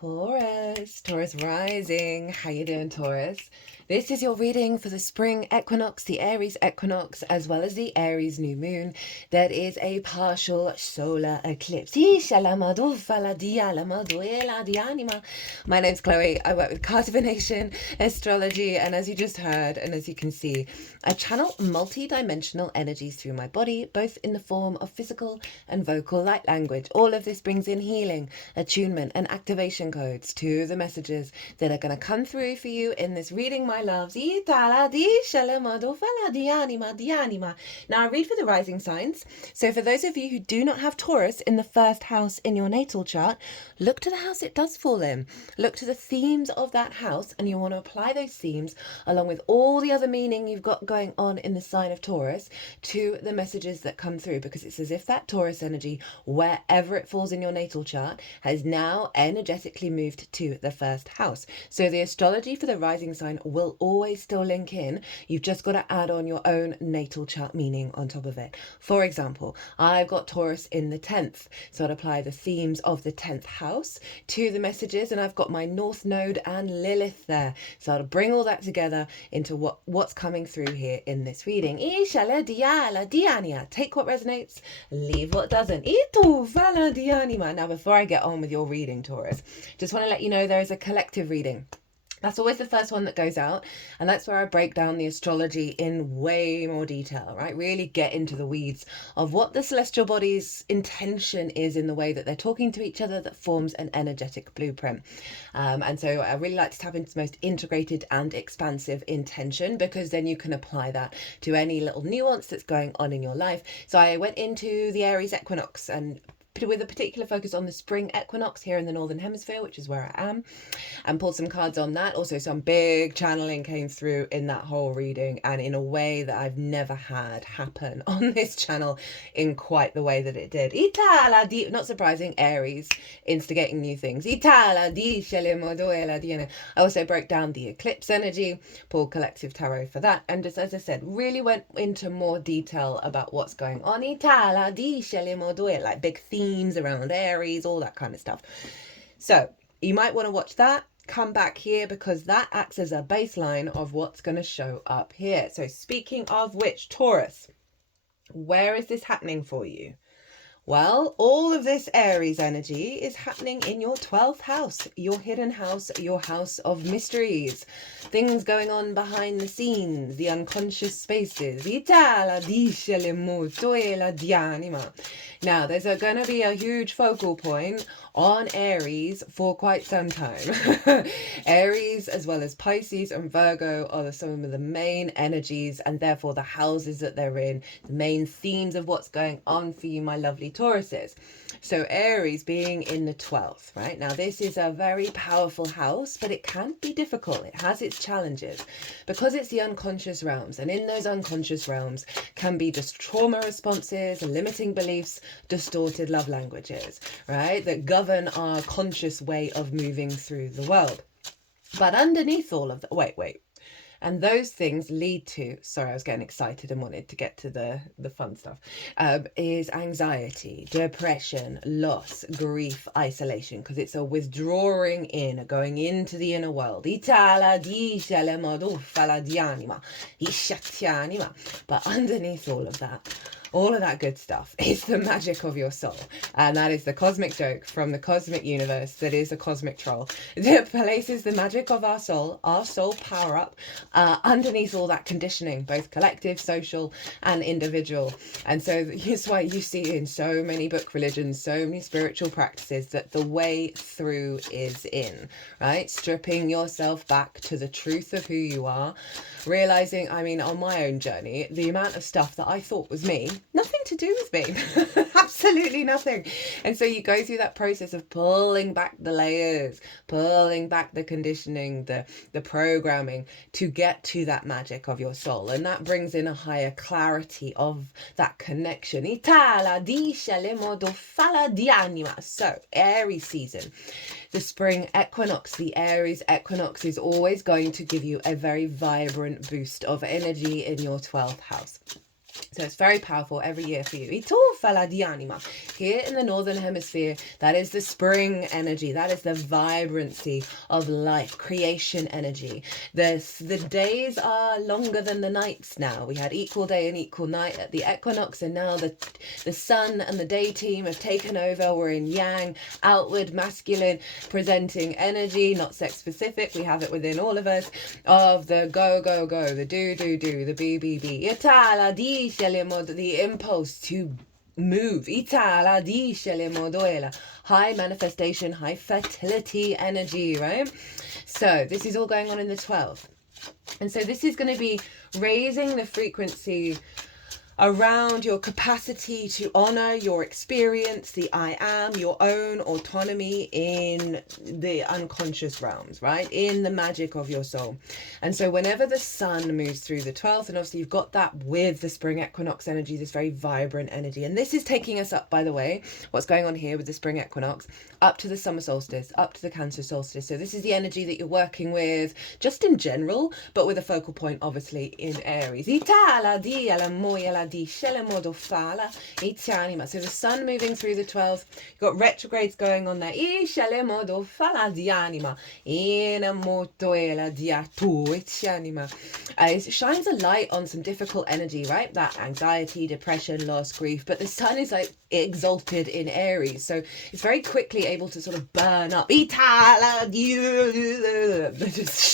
Taurus rising. How you doing, Taurus? This is your reading for the spring equinox, the Aries equinox, as well as the Aries new moon. That is a partial solar eclipse. My name's Chloe. I work with card divination, astrology, and as you just heard, and as you can see, I channel multi-dimensional energies through my body, both in the form of physical and vocal light language. All of this brings in healing, attunement, and activation codes to the messages that are going to come through for you in this reading, my loves. Now I read for the rising signs. So for those of you who do not have Taurus in the first house in your natal chart, look to the house it does fall in. Look to the themes of that house, and you want to apply those themes along with all the other meaning you've got going on in the sign of Taurus to the messages that come through, because it's as if that Taurus energy, wherever it falls in your natal chart, has now energetically moved to the first house. So the astrology for the rising sign will always still link in. You've just got to add on your own natal chart meaning on top of it. For example, I've got Taurus in the 10th, so I'd apply the themes of the 10th house to the messages, and I've got my North Node and Lilith there, so I'll bring all that together into what's coming through here in this reading. Take what resonates, leave what doesn't. Now before I get on with your reading, Taurus, just want to let you know there is a collective reading. That's always the first one that goes out, and that's where I break down the astrology in way more detail, right? Really get into the weeds of what the celestial body's intention is in the way that they're talking to each other that forms an energetic blueprint. And so I really like to tap into the most integrated and expansive intention, because then you can apply that to any little nuance that's going on in your life. So I went into the Aries equinox and with a particular focus on the spring equinox here in the Northern Hemisphere, which is where I am, and pulled some cards on that. Also, some big channeling came through in that whole reading, and in a way that I've never had happen on this channel in quite the way that it did. Not surprising, Aries, instigating new things. I also broke down the eclipse energy, pulled collective tarot for that, and just as I said, really went into more detail about what's going on. Like big themes around Aries, all that kind of stuff. So you might want to watch that, come back here, because that acts as a baseline of what's going to show up here. So speaking of which, Taurus, where is this happening for you? Well, all of this Aries energy is happening in your 12th house, your hidden house, your house of mysteries, things going on behind the scenes, the unconscious spaces. Now, there's going to be a huge focal point on Aries for quite some time. Aries, as well as Pisces and Virgo, are some of the main energies, and therefore the houses that they're in, the main themes of what's going on for you, my lovely Tauruses. So Aries being in the 12th, right? Now, this is a very powerful house, but it can be difficult. It has its challenges because it's the unconscious realms, and in those unconscious realms can be just trauma responses, limiting beliefs, distorted love languages, right? That govern our conscious way of moving through the world. But underneath all of that, wait. And those things lead to, sorry, I was getting excited and wanted to get to the fun stuff, is anxiety, depression, loss, grief, isolation, because it's a withdrawing in, a going into the inner world. But underneath all of that good stuff is the magic of your soul. And that is the cosmic joke from the cosmic universe that is a cosmic troll that places the magic of our soul power up, underneath all that conditioning, both collective, social, and individual. And so that's why you see in so many book religions, so many spiritual practices, that the way through is in, right? Stripping yourself back to the truth of who you are, realizing, I mean, on my own journey, the amount of stuff that I thought was me, nothing to do with me. Absolutely nothing. And so you go through that process of pulling back the layers, pulling back the conditioning, the programming, to get to that magic of your soul. And that brings in a higher clarity of that connection. So Aries season, the spring equinox, the Aries equinox, is always going to give you a very vibrant boost of energy in your 12th house. So it's very powerful every year for you. Here in the Northern Hemisphere, that is the spring energy. That is the vibrancy of life, creation energy. The days are longer than the nights now. We had equal day and equal night at the equinox, and now the sun and the day team have taken over. We're in yang, outward, masculine, presenting energy, not sex specific. We have it within all of us, of the go, go, go, the do, do, do, the be, be, be. The impulse to move. High manifestation, high fertility energy, right? So this is all going on in the 12th. And so this is going to be raising the frequency around your capacity to honor your experience, the I am, your own autonomy in the unconscious realms, right? In the magic of your soul. And so whenever the sun moves through the 12th, and obviously you've got that with the spring equinox energy, this very vibrant energy. And this is taking us up, by the way, what's going on here with the spring equinox, up to the summer solstice, up to the Cancer solstice. So this is the energy that you're working with just in general, but with a focal point, obviously, in Aries. So the sun moving through the 12th, you've got retrogrades going on there. It shines a light on some difficult energy, right? That anxiety, depression, loss, grief. But the sun is like exalted in Aries, so it's very quickly able to sort of burn up. Just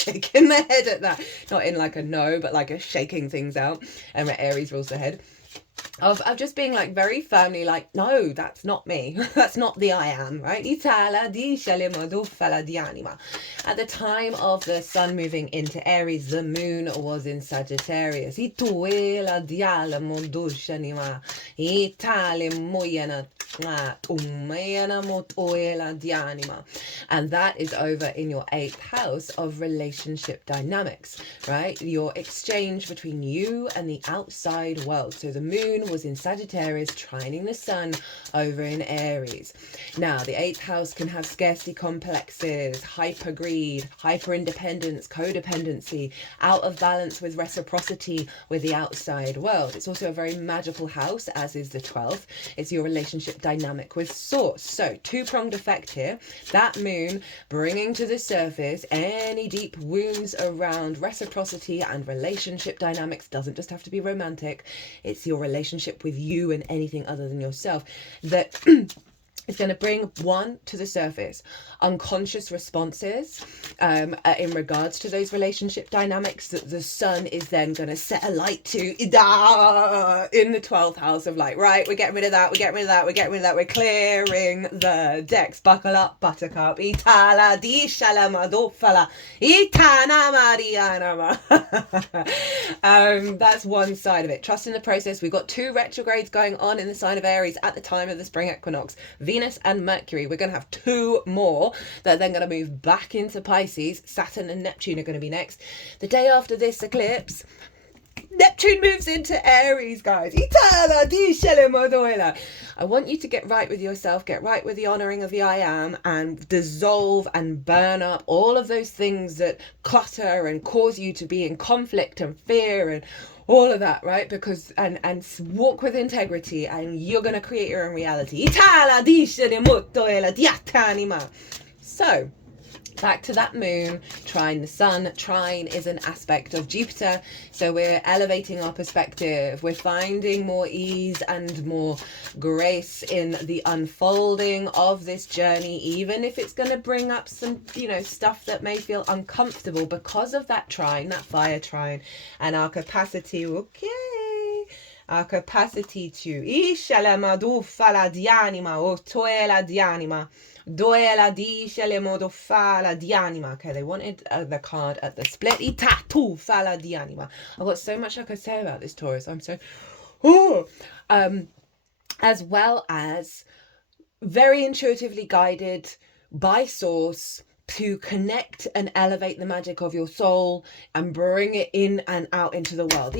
shaking the head at that, not in like a no, but like a shaking things out. And Aries rules the head. Of just being like very firmly like, no, that's not me. That's not the I am, right? At the time of the sun moving into Aries, the moon was in Sagittarius. And that is over in your 8th house of relationship dynamics, right? Your exchange between you and the outside world. So the moon was in Sagittarius, trining the sun over in Aries. Now, the 8th house can have scarcity complexes, hyper greed, hyper independence, codependency, out of balance with reciprocity with the outside world. It's also a very magical house, as is the 12th. It's your relationship dynamic with source. So, two-pronged effect here. That moon bringing to the surface any deep wounds around reciprocity and relationship dynamics. Doesn't just have to be romantic. It's your relationship with you and anything other than yourself that is going to bring one to the surface, unconscious responses in regards to those relationship dynamics that the sun is then going to set a light to in the 12th house of like, right, we're getting rid of that, we're getting rid of that, we're getting rid of that, we're clearing the decks. Buckle up, buttercup. Itala di shalamadofala itana mariana. That's one side of it. Trust in the process. We've got 2 retrogrades going on in the sign of Aries at the time of the spring equinox. Venus and Mercury. We're going to have 2 more that are then going to move back into Pisces. Saturn and Neptune are going to be next. The day after this eclipse, Neptune moves into Aries, guys. I want you to get right with yourself, get right with the honouring of the I am, and dissolve and burn up all of those things that clutter and cause you to be in conflict and fear and all of that, right? Because and walk with integrity, and you're going to create your own reality. So back to that moon, trine the sun. Trine is an aspect of Jupiter. So we're elevating our perspective. We're finding more ease and more grace in the unfolding of this journey, even if it's going to bring up some, stuff that may feel uncomfortable because of that trine, that fire trine, and our capacity, our capacity to okay, they wanted the card at the split. I've got so much I could say about this Taurus. I'm so as well as very intuitively guided by source, to connect and elevate the magic of your soul and bring it in and out into the world.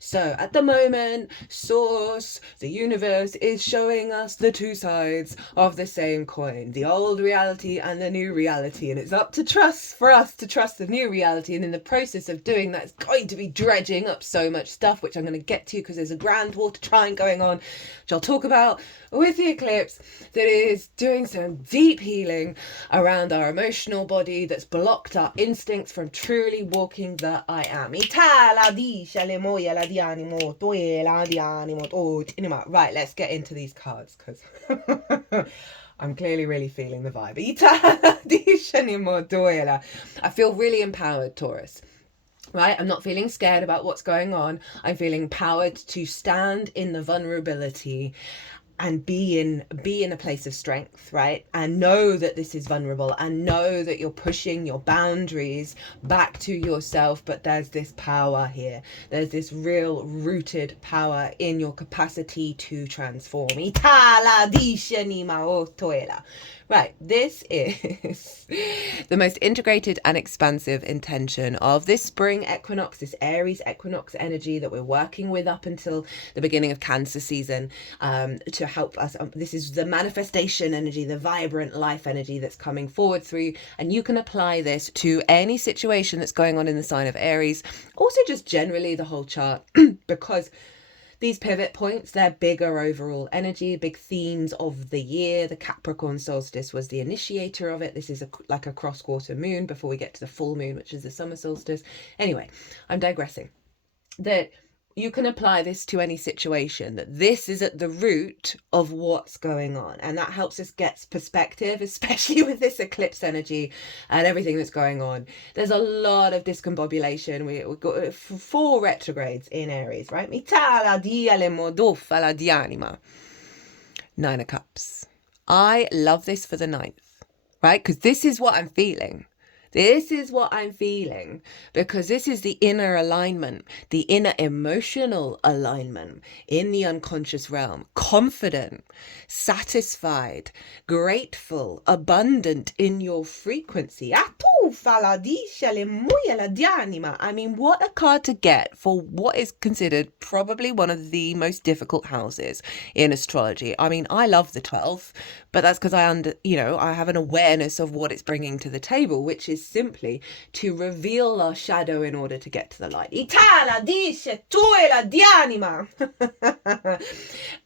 So at the moment, Source, the universe, is showing us the two sides of the same coin, the old reality and the new reality, and it's up to for us to trust the new reality. And in the process of doing that, it's going to be dredging up so much stuff, which I'm going to get to because there's a grand water trine going on, which I'll talk about with the eclipse, that is doing some deep healing around our emotional body that's blocked our instincts from truly walking the I am. Right, let's get into these cards because I'm clearly really feeling the vibe. I feel really empowered, Taurus. Right, I'm not feeling scared about what's going on. I'm feeling empowered to stand in the vulnerability and be in a place of strength, right? And know that this is vulnerable and know that you're pushing your boundaries back to yourself, but there's this power here. There's this real rooted power in your capacity to transform. Right, this is the most integrated and expansive intention of this spring equinox, this Aries equinox energy that we're working with up until the beginning of Cancer season, to help us. This is the manifestation energy, the vibrant life energy that's coming forward through, and you can apply this to any situation that's going on in the sign of Aries, also just generally the whole chart, because these pivot points, they're bigger overall energy, big themes of the year. The Capricorn solstice was the initiator of it. This is like a cross-quarter moon before we get to the full moon, which is the summer solstice. Anyway, I'm digressing. That you can apply this to any situation, that this is at the root of what's going on. And that helps us get perspective, especially with this eclipse energy and everything that's going on. There's a lot of discombobulation. We've got 4 retrogrades in Aries, right? 9 of Cups. I love this for the 9th, right? Because this is what I'm feeling. This is what I'm feeling, because this is the inner alignment, the inner emotional alignment in the unconscious realm. Confident, satisfied, grateful, abundant in your frequency. I mean, what a card to get for what is considered probably one of the most difficult houses in astrology. I mean, I love the 12th, but that's because I have an awareness of what it's bringing to the table, which is simply to reveal our shadow in order to get to the light.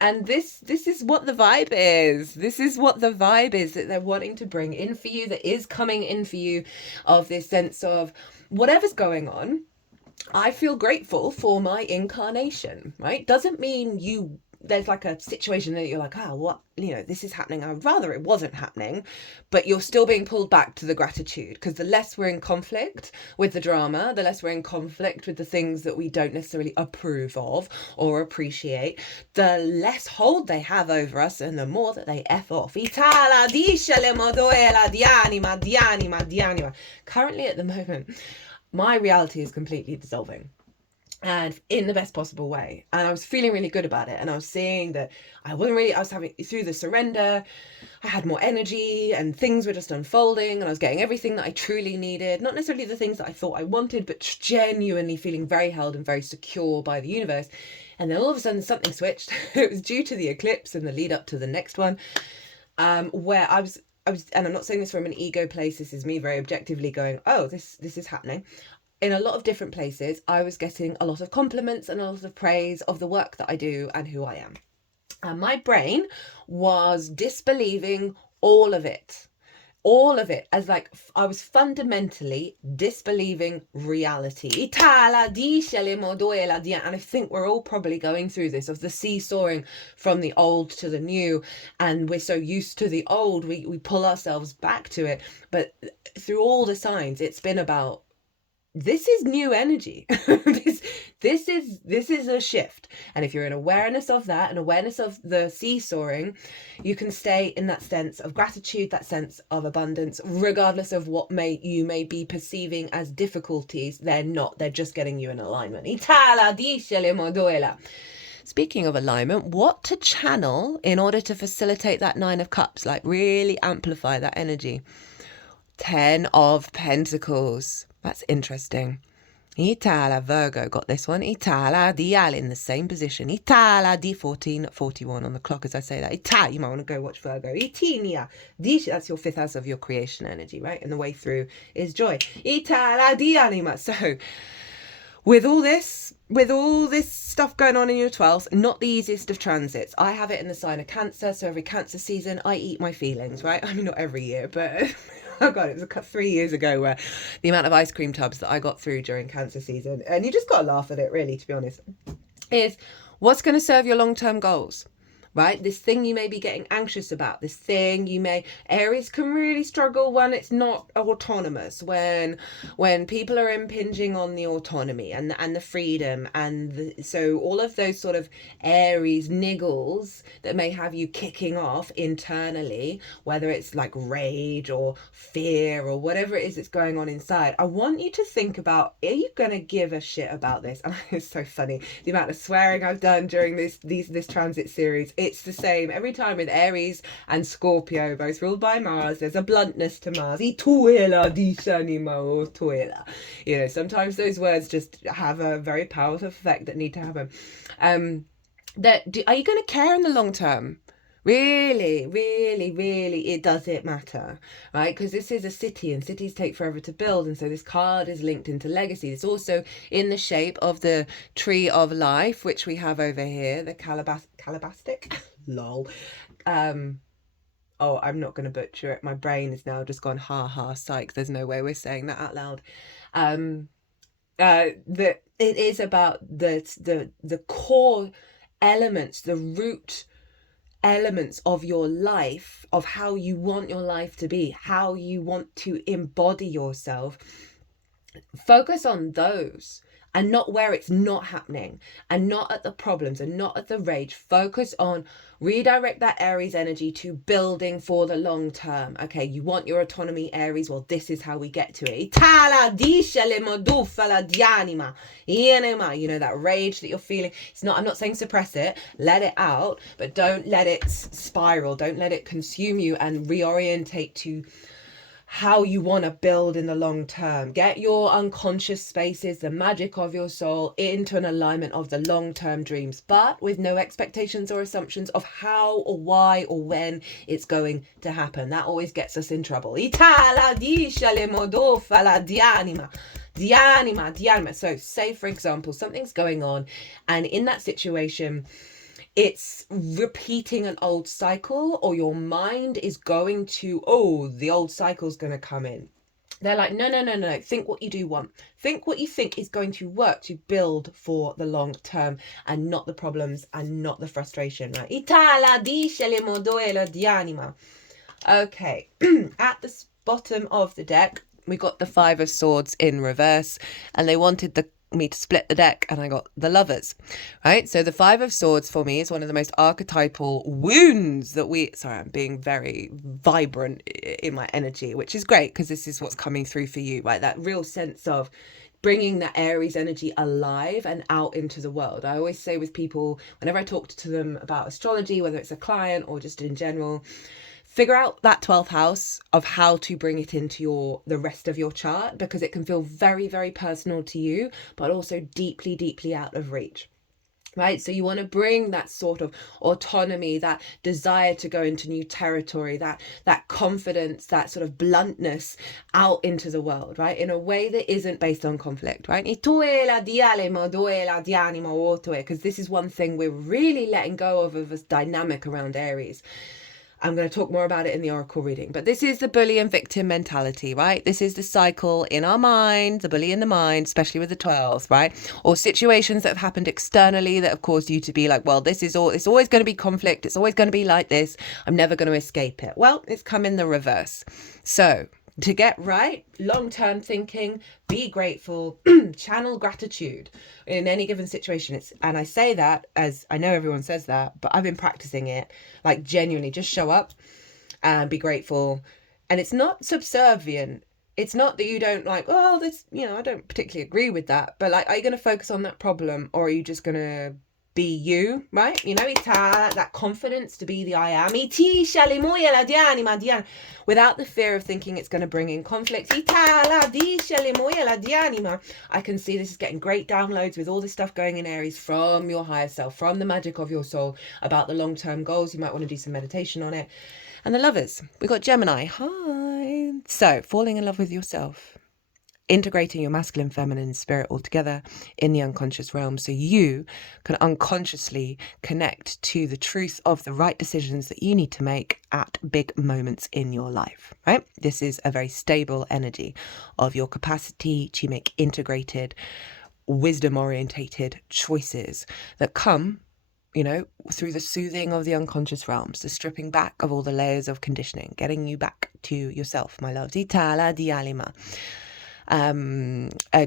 And this is what the vibe is. This is what the vibe is that they're wanting to bring in for you, that is coming in for you, of this sense of whatever's going on. I feel grateful for my incarnation, right? Doesn't mean there's like a situation that you're like, this is happening. I'd rather it wasn't happening, but you're still being pulled back to the gratitude, because the less we're in conflict with the drama, the less we're in conflict with the things that we don't necessarily approve of or appreciate, the less hold they have over us and the more that they F off. Currently at the moment, my reality is completely dissolving, and in the best possible way. And I was feeling really good about it. And I was seeing that I was having, through the surrender, I had more energy and things were just unfolding, and I was getting everything that I truly needed. Not necessarily the things that I thought I wanted, but genuinely feeling very held and very secure by the universe. And then all of a sudden something switched. It was due to the eclipse and the lead up to the next one, where I was, and I'm not saying this from an ego place, this is me very objectively going, oh, this is happening. In a lot of different places, I was getting a lot of compliments and a lot of praise of the work that I do and who I am. And my brain was disbelieving all of it, as like I was fundamentally disbelieving reality. And I think we're all probably going through this, of the seesawing from the old to the new, and we're so used to the old, we pull ourselves back to it. But through all the signs, it's been about, this is new energy. this is a shift. And if you're in awareness of that, and awareness of the seesawing, you can stay in that sense of gratitude, that sense of abundance, regardless of what you may be perceiving as difficulties. They're not, they're just getting you in alignment. Speaking of alignment, what to channel in order to facilitate that 9 of Cups, like really amplify that energy? 10 of Pentacles. That's interesting. Itala, Virgo got this one. Itala, Dial in the same position. Itala, D1441 on the clock as I say that. Ita, you might want to go watch Virgo. Itinia, that's your 5th house of your creation energy, right? And the way through is joy. Itala, Dianima. So, with all this stuff going on in your 12th, not the easiest of transits. I have it in the sign of Cancer, so every Cancer season, I eat my feelings, right? I mean, not every year, but oh God, it was 3 years ago where the amount of ice cream tubs that I got through during Cancer season, and you just got to laugh at it, really, to be honest, is what's going to serve your long-term goals? Right? This thing you may be getting anxious about, this thing you may, Aries can really struggle when it's not autonomous, when people are impinging on the autonomy and the freedom, and so all of those sort of Aries niggles that may have you kicking off internally, whether it's like rage or fear or whatever it is that's going on inside. I want you to think about, are you going to give a shit about this? And it's so funny, the amount of swearing I've done during this transit series. It's the same every time with Aries and Scorpio, both ruled by Mars. There's a bluntness to Mars. You know, sometimes those words just have a very powerful effect that need to happen. Are you going to care in the long term? Really, really, really, does it matter, right? Because this is a city, and cities take forever to build, and so this card is linked into legacy. It's also in the shape of the tree of life, which we have over here, the calabastic, lol. Oh, I'm not going to butcher it. My brain is now just gone, ha ha, psych. There's no way we're saying that out loud. It is about the core elements, the root elements of your life, of how you want your life to be, how you want to embody yourself. Focus on those and not where it's not happening, and not at the problems and not at the rage. Focus on, redirect that Aries energy to building for the long term. Okay, you want your autonomy, Aries. Well, this is how we get to it. You know, that rage that you're feeling. I'm not saying suppress it, let it out, but don't let it spiral. Don't let it consume you, and reorientate to how you want to build in the long term. Get your unconscious spaces, the magic of your soul, into an alignment of the long-term dreams, but with no expectations or assumptions of how or why or when it's going to happen. That always gets us in trouble. So say, for example, something's going on, and in that situation, it's repeating an old cycle, or your mind is going to, oh, the old cycle's going to come in. They're like, no. Think what you do want. Think what you think is going to work to build for the long term, and not the problems and not the frustration, right? Okay, at the bottom of the deck, we got the 5 of Swords in reverse, and they wanted me to split the deck, and I got the Lovers, right? So the 5 of Swords for me is one of the most archetypal wounds that I'm being very vibrant in my energy, which is great because this is what's coming through for you, right? That real sense of bringing that Aries energy alive and out into the world. I always say with people, whenever I talk to them about astrology, whether it's a client or just in general, figure out that 12th house of how to bring it into the rest of your chart, because it can feel very, very personal to you, but also deeply, deeply out of reach. Right? So you want to bring that sort of autonomy, that desire to go into new territory, that confidence, that sort of bluntness out into the world, right? In a way that isn't based on conflict, right? Because this is one thing we're really letting go of this dynamic around Aries. I'm going to talk more about it in the oracle reading, but this is the bully and victim mentality, right? This is the cycle in our mind, the bully in the mind, especially with the 12th, right? Or situations that have happened externally that have caused you to be like, well, it's always going to be conflict. It's always going to be like this. I'm never going to escape it. Well, it's come in the reverse. So to get right, long-term thinking, be grateful, channel gratitude in any given situation. And I say that as I know everyone says that, but I've been practicing it, like genuinely just show up and be grateful. And it's not subservient. It's not that you don't like, well, this, I don't particularly agree with that, but like, are you going to focus on that problem, or are you just going to be you, right? You know, that confidence to be the I am. Without the fear of thinking it's going to bring in conflict. I can see this is getting great downloads with all this stuff going in Aries from your higher self, from the magic of your soul, about the long-term goals. You might want to do some meditation on it. And the lovers, we got Gemini. Hi. So, falling in love with yourself. Integrating your masculine, feminine spirit all together in the unconscious realm so you can unconsciously connect to the truth of the right decisions that you need to make at big moments in your life, right? This is a very stable energy of your capacity to make integrated, wisdom-orientated choices that come, you know, through the soothing of the unconscious realms, the stripping back of all the layers of conditioning, getting you back to yourself, my love.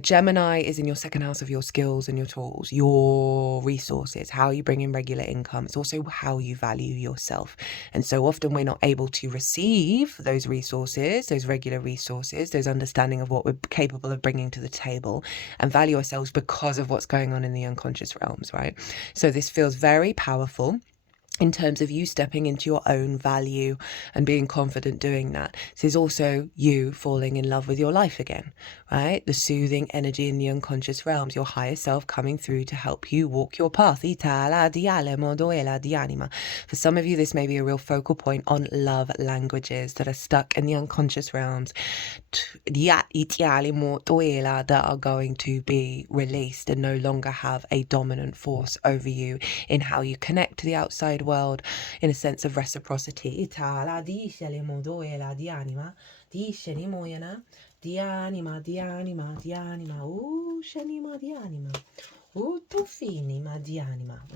Gemini is in your second house of your skills and your tools, your resources, how you bring in regular income. It's also how you value yourself. And so often we're not able to receive those resources, those regular resources, those understanding of what we're capable of bringing to the table and value ourselves because of what's going on in the unconscious realms, right? So this feels very powerful in terms of you stepping into your own value and being confident doing that. This is also you falling in love with your life again, right? The soothing energy in the unconscious realms, your higher self coming through to help you walk your path. For some of you, this may be a real focal point on love languages that are stuck in the unconscious realms that are going to be released and no longer have a dominant force over you in how you connect to the outside world in a sense of reciprocity.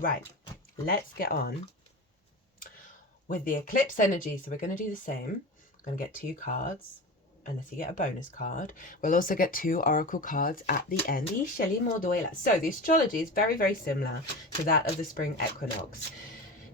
Right, let's get on with the eclipse energy. So we're going to do the same. I'm going to get 2 cards. Unless you get a bonus card. We'll also get 2 oracle cards at the end. So the astrology is very, very similar to that of the spring equinox.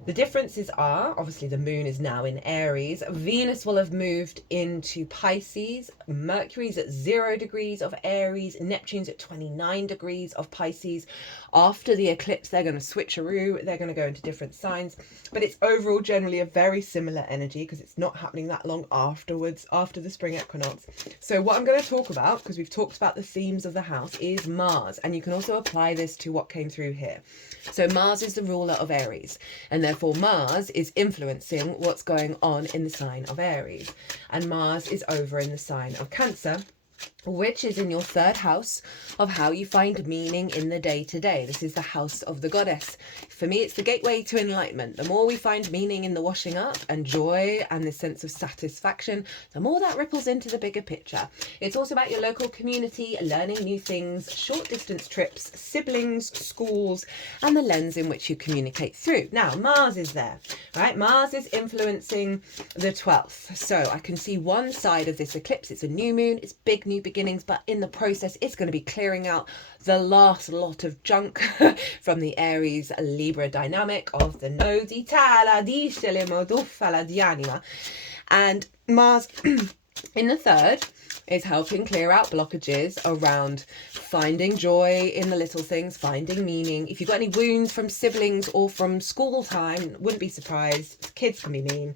The differences are, obviously the moon is now in Aries, Venus will have moved into Pisces, Mercury's at 0 degrees of Aries, Neptune's at 29 degrees of Pisces. After the eclipse, they're going to switcheroo, they're going to go into different signs, but it's overall generally a very similar energy because it's not happening that long afterwards, after the spring equinox. So what I'm going to talk about, because we've talked about the themes of the house, is Mars, and you can also apply this to what came through here. So Mars is the ruler of Aries, and therefore Mars is influencing what's going on in the sign of Aries. And Mars is over in the sign of Cancer, which is in your 3rd house of how you find meaning in the day-to-day. This is the house of the goddess. For me, it's the gateway to enlightenment. The more we find meaning in the washing up and joy and this sense of satisfaction, the more that ripples into the bigger picture. It's also about your local community, learning new things, short distance trips, siblings, schools, and the lens in which you communicate through. Now, Mars is there, right? Mars is influencing the 12th. So I can see one side of this eclipse. It's a new moon. It's big new beginnings, but in the process it's going to be clearing out the last lot of junk from the Aries Libra dynamic of the nodes. And Mars in the 3rd is helping clear out blockages around finding joy in the little things, finding meaning. If you've got any wounds from siblings or from school time, wouldn't be surprised. Kids can be mean.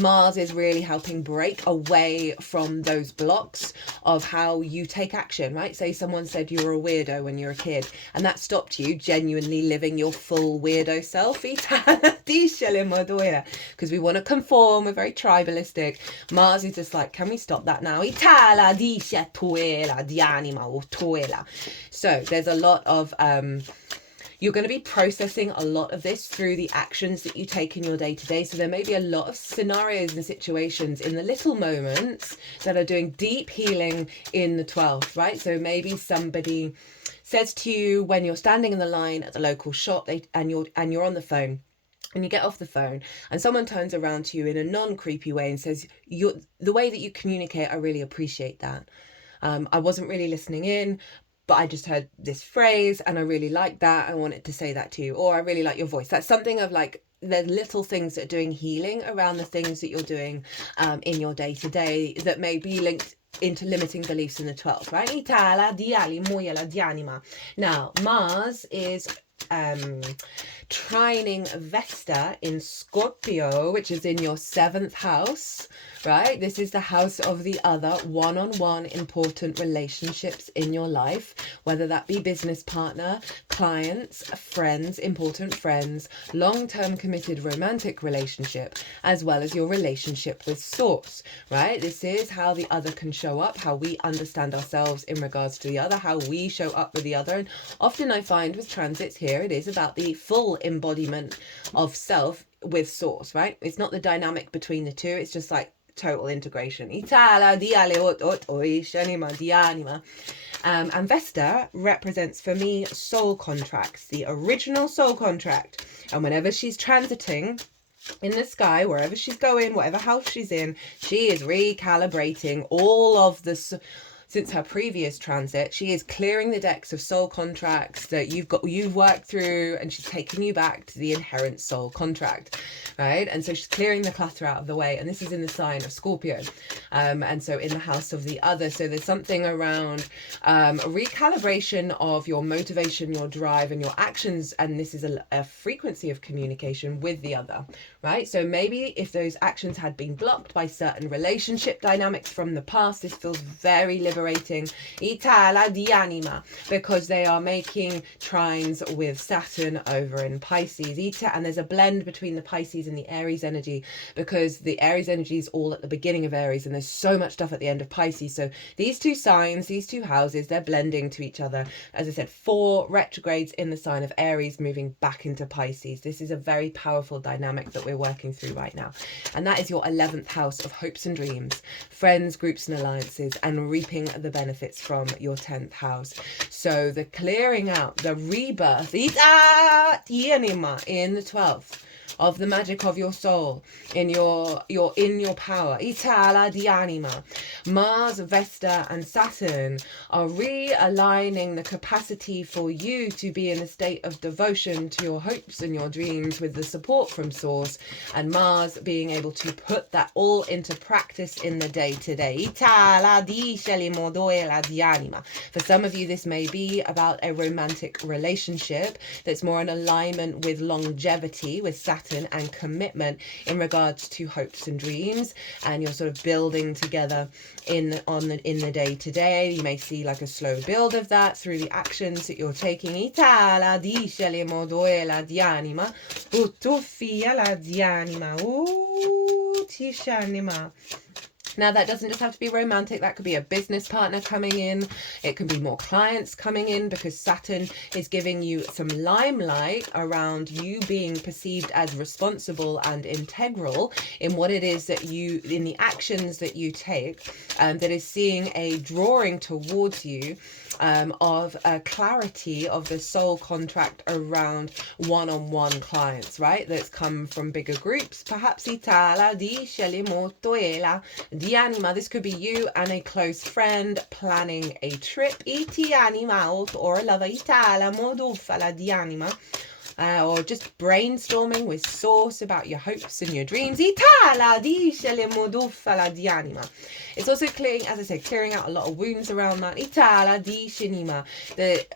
Mars is really helping break away from those blocks of how you take action, right? Say someone said you were a weirdo when you were a kid and that stopped you genuinely living your full weirdo self. Because we want to conform, we're very tribalistic. Mars is just like, can we stop that now? So there's a lot of you're going to be processing a lot of this through the actions that you take in your day-to-day. So there may be a lot of scenarios and situations in the little moments that are doing deep healing in the 12th, right? So maybe somebody says to you when you're standing in the line at the local shop and you're on the phone, and you get off the phone and someone turns around to you in a non-creepy way and says, the way that you communicate, I really appreciate that. I wasn't really listening in, but I just heard this phrase and I really like that. I wanted to say that to you. Or I really like your voice. That's something of like the little things that are doing healing around the things that you're doing in your day-to-day that may be linked into limiting beliefs in the 12th, right? Now, Mars is trining Vesta in Scorpio, which is in your 7th house, right? This is the house of the other one-on-one important relationships in your life, whether that be business partner, clients, friends, important friends, long-term committed romantic relationship, as well as your relationship with source, right? This is how the other can show up, how we understand ourselves in regards to the other, how we show up with the other. And often I find with transits here, it is about the full embodiment of self with source, right? It's not the dynamic between the two. It's just like total integration. And Vesta represents for me soul contracts, the original soul contract. And whenever she's transiting in the sky, wherever she's going, whatever house she's in, she is recalibrating all of the... Since her previous transit, she is clearing the decks of soul contracts that you've worked through, and she's taking you back to the inherent soul contract, right? And so she's clearing the clutter out of the way, and this is in the sign of Scorpio, and so in the house of the other. So there's something around recalibration of your motivation, your drive, and your actions, and this is a frequency of communication with the other, right? So maybe if those actions had been blocked by certain relationship dynamics from the past, this feels very liberating. Itala di anima, because they are making trines with Saturn over in Pisces. And there's a blend between the Pisces and the Aries energy, because the Aries energy is all at the beginning of Aries, and there's so much stuff at the end of Pisces. So these two signs, these two houses, they're blending to each other. As I said, 4 retrogrades in the sign of Aries moving back into Pisces. This is a very powerful dynamic that we're working through right now. And that is your 11th house of hopes and dreams, friends, groups and alliances, and reaping the benefits from your 10th house. So the clearing out, the rebirth, in the 12th, of the magic of your soul, in your power. Itala di anima. Mars, Vesta and Saturn are realigning the capacity for you to be in a state of devotion to your hopes and your dreams with the support from source, and Mars being able to put that all into practice in the day-to-day. Itala di scelimodoela di anima. For some of you, this may be about a romantic relationship that's more in alignment with longevity, with Saturn and commitment in regards to hopes and dreams, and you're sort of building together in the day-to-day. You may see like a slow build of that through the actions that you're taking. Itala dice le modoela di anima, utufia la di anima, tishanima. Now, that doesn't just have to be romantic. That could be a business partner coming in. It can be more clients coming in, because Saturn is giving you some limelight around you being perceived as responsible and integral in what it is that you, in the actions that you take, that is seeing a drawing towards you of a clarity of the soul contract around one-on-one clients, right? That's come from bigger groups. Perhaps Itala di scelimotoela di anima. This could be you and a close friend planning a trip. Iti anima, or a lover. Itala modufala di anima. Or just brainstorming with source about your hopes and your dreams. Itala dice le modufala di anima. It's also clearing, as I said, clearing out a lot of wounds around that. Itala dice anima.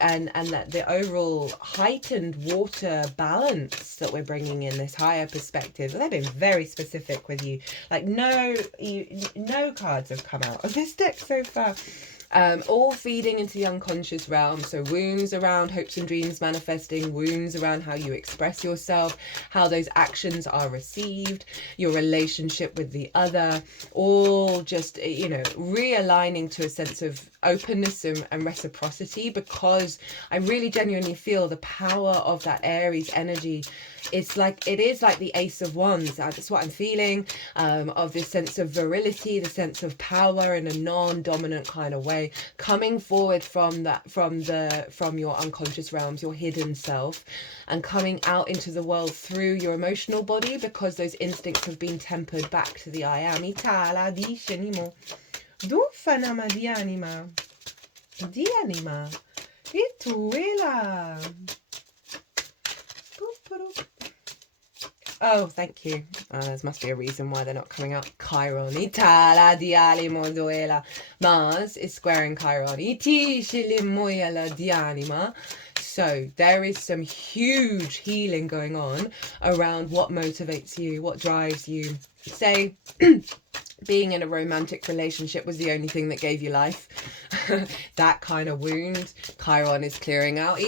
And the overall heightened water balance that we're bringing in, this higher perspective. They've been very specific with you. Like no cards have come out of this deck so far. All feeding into the unconscious realm. So wounds around hopes and dreams manifesting, wounds around how you express yourself, how those actions are received, your relationship with the other, all just, realigning to a sense of openness and reciprocity, because I really genuinely feel the power of that Aries energy. It is like the Ace of Wands. That's what I'm feeling, of this sense of virility, the sense of power in a non-dominant kind of way, coming forward from your unconscious realms, your hidden self, and coming out into the world through your emotional body, because those instincts have been tempered back to the I am. Itala dice animo. Dufanama di anima. Di anima. Ituela. Oh, thank you. There must be a reason why they're not coming out. Chiron. Itala di alimodoela. Mars is squaring Chiron. Iti shilimoyela di anima. So there is some huge healing going on around what motivates you, what drives you. Say being in a romantic relationship was the only thing that gave you life. That kind of wound, Chiron is clearing out.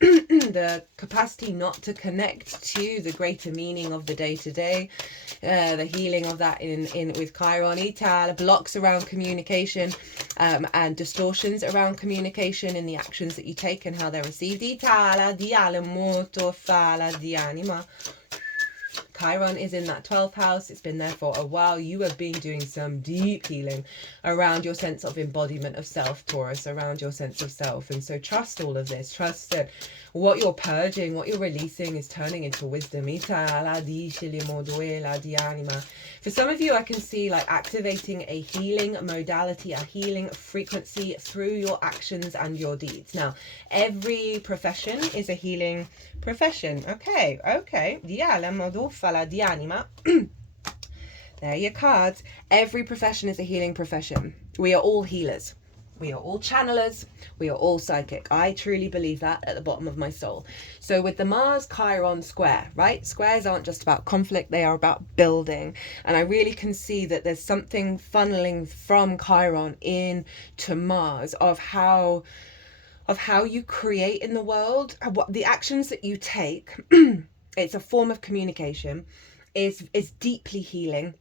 The capacity not to connect to the greater meaning of the day-to-day, the healing of that in with Chiron. Blocks around communication, and distortions around communication in the actions that you take and how they're received. Chiron is in that 12th house. It's been there for a while. You have been doing some deep healing around your sense of embodiment of self, Taurus, around your sense of self. And so trust all of this. Trust that what you're purging, what you're releasing is turning into wisdom. For some of you, I can see like activating a healing modality, a healing frequency through your actions and your deeds. Now, every profession is a healing profession. Okay. There are your cards. Every profession is a healing profession. We are all healers. We are all channelers. We are all psychic. I truly believe that at the bottom of my soul. So with the Mars Chiron square, right? Squares aren't just about conflict. They are about building. And I really can see that there's something funneling from Chiron into Mars of how you create in the world, what the actions that you take. It's a form of communication, is deeply healing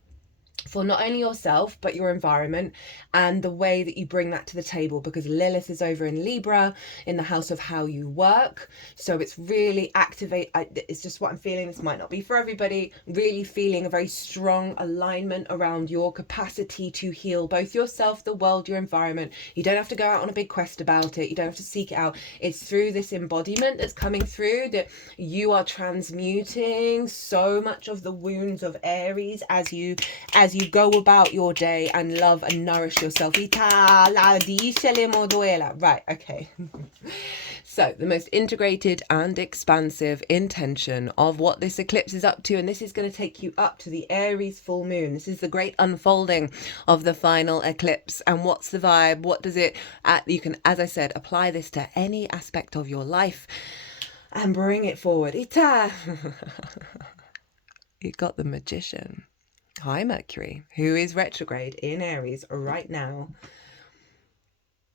for not only yourself but your environment and the way that you bring that to the table, because Lilith is over in Libra in the house of how you work. So it's really it's just what I'm feeling. This might not be for everybody. Really feeling a very strong alignment around your capacity to heal both yourself, the world, your environment. You don't have to go out on a big quest about it. You don't have to seek it out. It's through this embodiment that's coming through that you are transmuting so much of the wounds of Aries as you go about your day and love and nourish yourself. Right, okay. So the most integrated and expansive intention of what this eclipse is up to, and this is going to take you up to the Aries full moon. This is the great unfolding of the final eclipse. And what's the vibe? What does it, you can, as I said, apply this to any aspect of your life and bring it forward. You got the Magician. Hi Mercury, who is retrograde in Aries right now.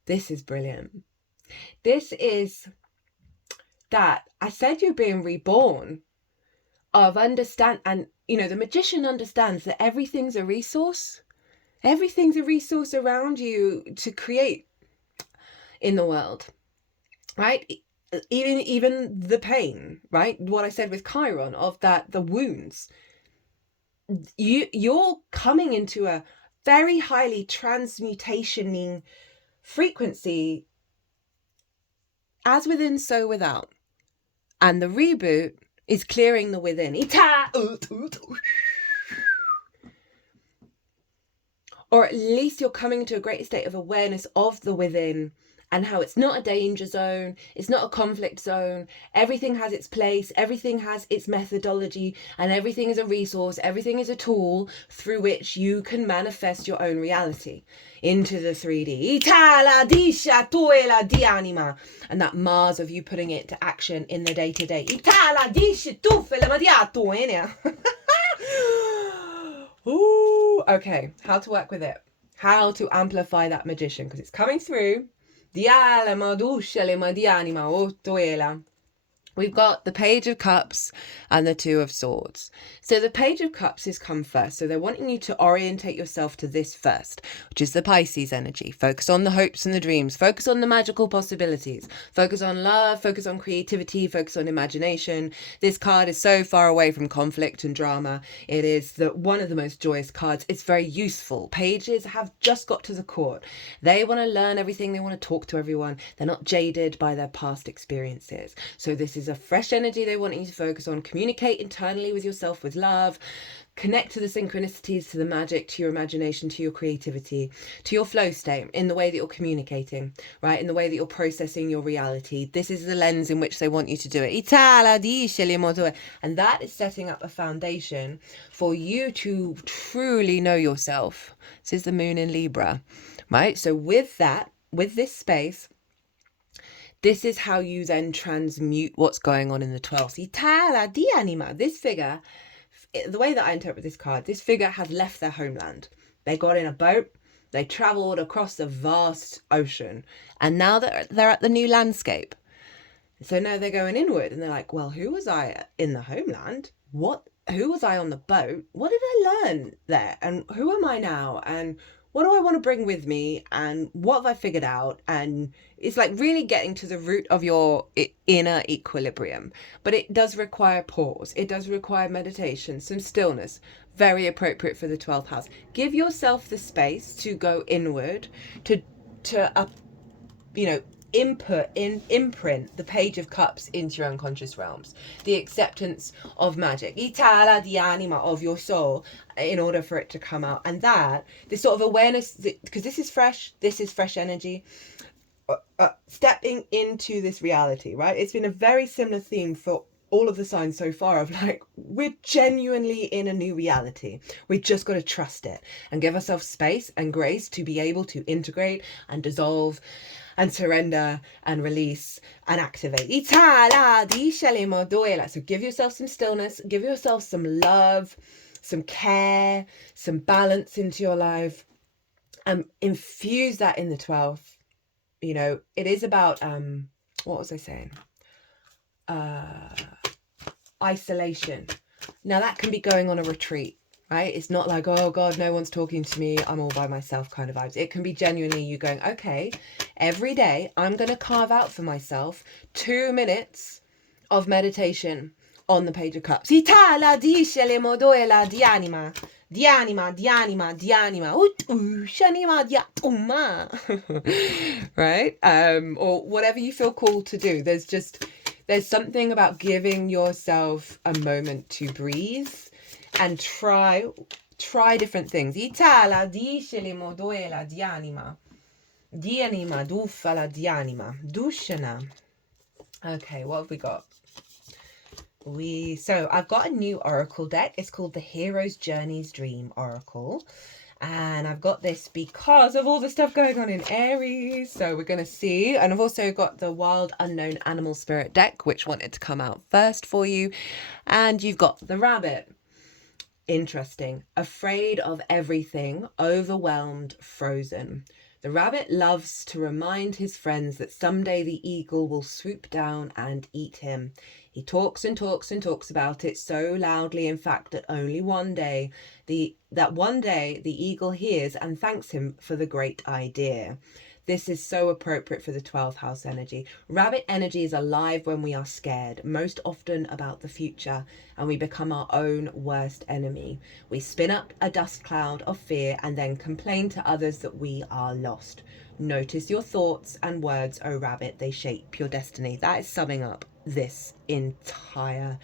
This is brilliant. This is that I said you're being reborn of understand, and the Magician understands that everything's a resource. Everything's a resource around you to create in the world, right? Even the pain, right? What I said with Chiron of that, the wounds. You're coming into a very highly transmutationing frequency, as within, so without. And the reboot is clearing the within. Or at least you're coming into a greater state of awareness of the within, and how it's not a danger zone, it's not a conflict zone. Everything has its place, everything has its methodology, and everything is a resource, everything is a tool through which you can manifest your own reality into the 3D. And that Mars of you putting it to action in the day-to-day. Ooh, okay, how to work with it. How to amplify that Magician, because it's coming through. We've got the Page of Cups and the Two of Swords. So the Page of Cups has come first. So they're wanting you to orientate yourself to this first, which is the Pisces energy. Focus on the hopes and the dreams. Focus on the magical possibilities. Focus on love. Focus on creativity. Focus on imagination. This card is so far away from conflict and drama. It is one of the most joyous cards. It's very useful. Pages have just got to the court. They want to learn everything. They want to talk to everyone. They're not jaded by their past experiences. So this is is a fresh energy they want you to focus on. Communicate internally with yourself with love. Connect to the synchronicities, to the magic, to your imagination, to your creativity, to your flow state in the way that you're communicating, right? In the way that you're processing your reality. This is the lens in which they want you to do it. And that is setting up a foundation for you to truly know yourself. This is the moon in Libra, right? So with that, with this space, this is how you then transmute what's going on in the 12th. This figure, the way that I interpret this card, this figure has left their homeland. They got in a boat, they travelled across the vast ocean, and now they're at the new landscape. So now they're going inward, and they're like, well, who was I in the homeland? Who was I on the boat? What did I learn there? And who am I now? And what do I want to bring with me? And what have I figured out? And it's like really getting to the root of your inner equilibrium. But it does require pause. It does require meditation, some stillness. Very appropriate for the 12th house. Give yourself the space to go inward, to imprint the Page of Cups into your unconscious realms. The acceptance of magic, the anima of your soul, in order for it to come out. And that, this sort of awareness, because this is fresh energy, stepping into this reality, right? It's been a very similar theme for all of the signs so far of like, we're genuinely in a new reality. We just got to trust it and give ourselves space and grace to be able to integrate and dissolve and surrender and release and activate. So give yourself some stillness, give yourself some love, some care, some balance into your life, and infuse that in the 12th. You know, it is about, what was I saying? Isolation. Now that can be going on a retreat, right? It's not like, oh God, no one's talking to me, I'm all by myself kind of vibes. It can be genuinely you going, okay, every day I'm going to carve out for myself 2 minutes of meditation on the Page of Cups. Right? Or whatever you feel called to do. There's something about giving yourself a moment to breathe and try different things. Okay, what have we got? So I've got a new oracle deck. It's called the Hero's Journey's Dream Oracle. And I've got this because of all the stuff going on in Aries. So we're going to see. And I've also got the Wild Unknown Animal Spirit deck, which wanted to come out first for you. And you've got the Rabbit. Interesting. Afraid of everything, overwhelmed, frozen. The rabbit loves to remind his friends that someday the eagle will swoop down and eat him. He talks and talks and talks about it so loudly, in fact, that only one day the eagle hears and thanks him for the great idea. This is so appropriate for the 12th house energy. Rabbit energy is alive when we are scared, most often about the future, and we become our own worst enemy. We spin up a dust cloud of fear and then complain to others that we are lost. Notice your thoughts and words, oh rabbit, they shape your destiny. That is summing up this entire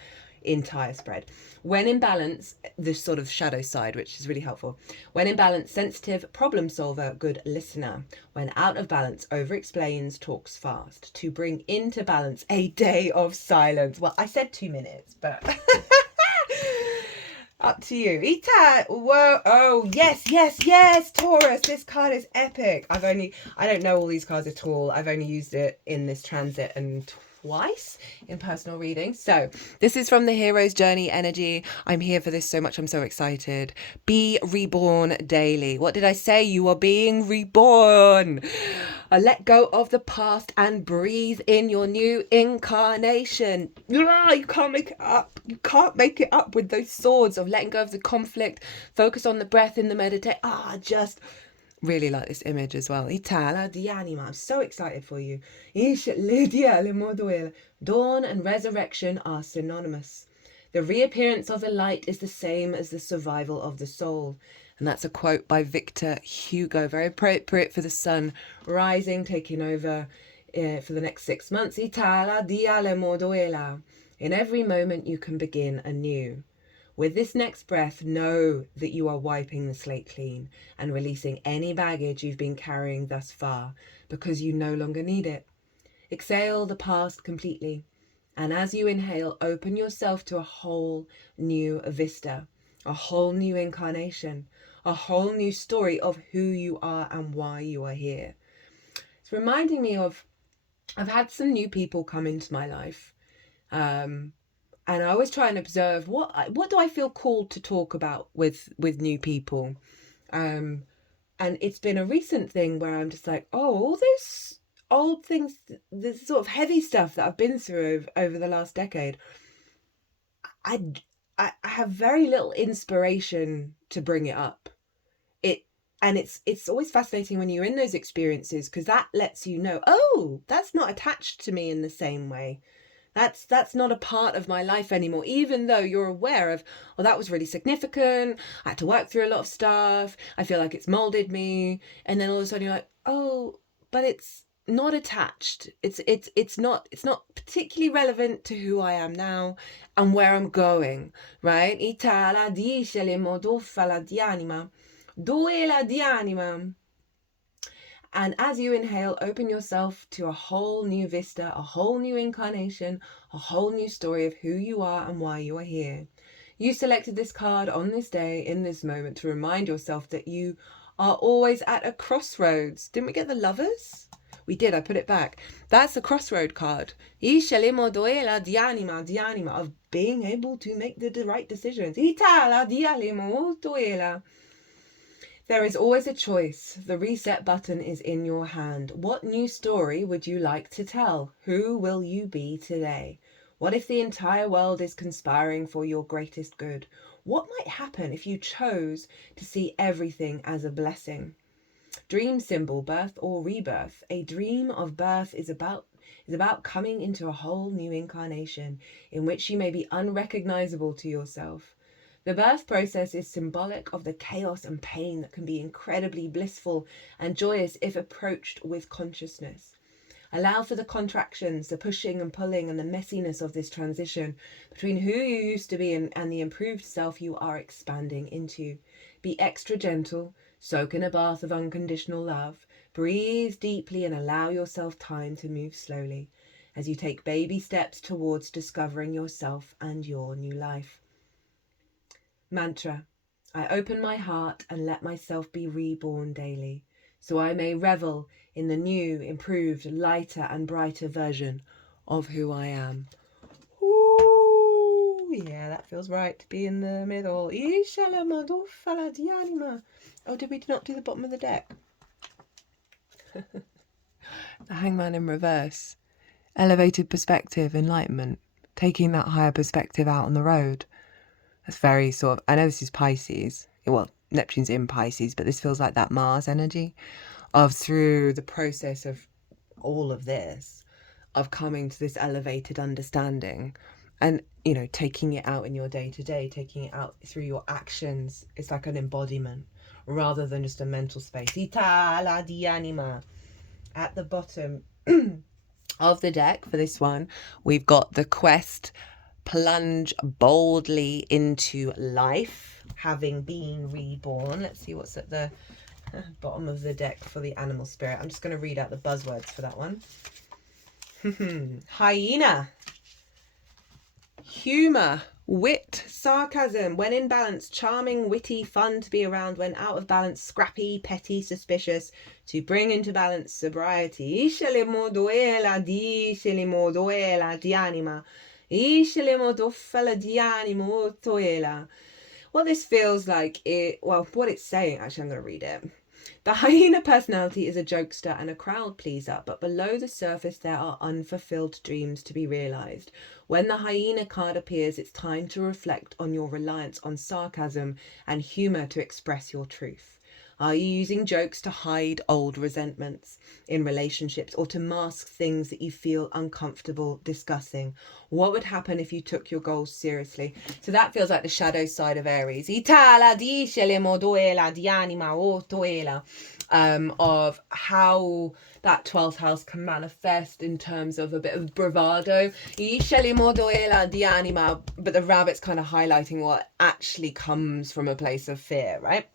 spread. When in balance, this sort of shadow side, which is really helpful. When in balance, sensitive, problem solver, good listener. When out of balance, over explains, talks fast. To bring into balance, a day of silence. Well, I said 2 minutes, but up to you. Ita, whoa, oh, yes, Taurus. This card is epic. I don't know all these cards at all. I've only used it in this transit and twice in personal reading. So this is from the Hero's Journey energy. I'm here for this so much. I'm so excited. Be reborn daily. What did I say? You are being reborn. Let go of the past and breathe in your new incarnation. You can't make it up. You can't make it up with those swords of letting go of the conflict. Focus on the breath in the meditate. Just really like this image as well. I'm so excited for you. Dawn and resurrection are synonymous. The reappearance of the light is the same as the survival of the soul. And that's a quote by Victor Hugo, very appropriate for the sun rising, taking over for the next 6 months. Itala diale modoela. In every moment you can begin anew. With this next breath, know that you are wiping the slate clean and releasing any baggage you've been carrying thus far because you no longer need it. Exhale the past completely. And as you inhale, open yourself to a whole new vista, a whole new incarnation, a whole new story of who you are and why you are here. It's reminding me of, I've had some new people come into my life. And I always try and observe what do I feel called to talk about with new people. And it's been a recent thing where I'm just like, oh, all those old things, the sort of heavy stuff that I've been through over the last decade, I have very little inspiration to bring it up. It's always fascinating when you're in those experiences, because that lets you know, oh, that's not attached to me in the same way. That's not a part of my life anymore, even though you're aware of, oh, that was really significant. I had to work through a lot of stuff. I feel like it's molded me. And then all of a sudden you're like, oh, but it's not attached. It's not particularly relevant to who I am now and where I'm going, right? Itala dice le modofala di anima. Duela di anima. And as you inhale, open yourself to a whole new vista, a whole new incarnation, a whole new story of who you are and why you are here. You selected this card on this day, in this moment, to remind yourself that you are always at a crossroads. Didn't we get the Lovers? We did, I put it back. That's the crossroad card. Di anima, of being able to make the right decisions. There is always a choice. The reset button is in your hand. What new story would you like to tell? Who will you be today? What if the entire world is conspiring for your greatest good? What might happen if you chose to see everything as a blessing? Dream symbol, birth or rebirth. A dream of birth is about coming into a whole new incarnation in which you may be unrecognizable to yourself. The birth process is symbolic of the chaos and pain that can be incredibly blissful and joyous if approached with consciousness. Allow for the contractions, the pushing and pulling, and the messiness of this transition between who you used to be and the improved self you are expanding into. Be extra gentle, soak in a bath of unconditional love, breathe deeply, and allow yourself time to move slowly as you take baby steps towards discovering yourself and your new life. Mantra. I open my heart and let myself be reborn daily, so I may revel in the new, improved, lighter and brighter version of who I am. Ooh, yeah, that feels right to be in the middle. Oh, did we not do the bottom of the deck? The Hangman in reverse. Elevated perspective, enlightenment. Taking that higher perspective out on the road. That's very sort of, I know this is Pisces. Well, Neptune's in Pisces, but this feels like that Mars energy of, through the process of all of this, of coming to this elevated understanding and, you know, taking it out in your day-to-day, taking it out through your actions. It's like an embodiment rather than just a mental space. Itala di anima. At the bottom of the deck for this one, we've got the quest. Plunge boldly into life, having been reborn. Let's see what's at the bottom of the deck for the animal spirit. I'm just going to read out the buzzwords for that one. Hyena. Humour, wit, sarcasm. When in balance, charming, witty, fun to be around. When out of balance, scrappy, petty, suspicious. To bring into balance, sobriety. What this feels like, what it's saying, actually I'm going to read it. The hyena personality is a jokester and a crowd pleaser, but below the surface there are unfulfilled dreams to be realised. When the hyena card appears, it's time to reflect on your reliance on sarcasm and humour to express your truth. Are you using jokes to hide old resentments in relationships or to mask things that you feel uncomfortable discussing? What would happen if you took your goals seriously? So that feels like the shadow side of Aries. Of how that 12th house can manifest in terms of a bit of bravado. But the rabbit's kind of highlighting what actually comes from a place of fear, right?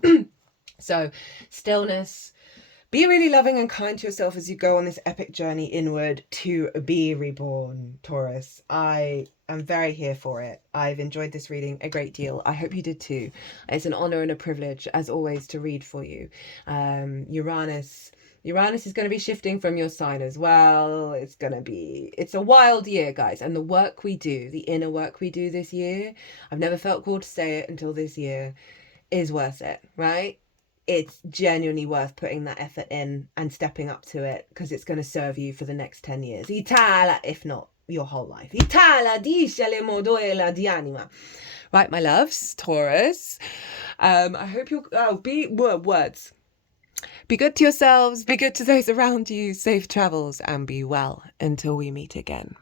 So stillness. Be really loving and kind to yourself as you go on this epic journey inward to be reborn, Taurus. I am very here for it. I've enjoyed this reading a great deal. I hope you did too. It's an honor and a privilege, as always, to read for you. Uranus is going to be shifting from your sign as well. It's a wild year, guys. And the work we do, the inner work we do this year, I've never felt called to say it until this year, is worth it, right? It's genuinely worth putting that effort in and stepping up to it, because it's going to serve you for the next 10 years. If not your whole life. Right, my loves, Taurus. I hope you'll words. Be good to yourselves, be good to those around you, safe travels, and be well until we meet again.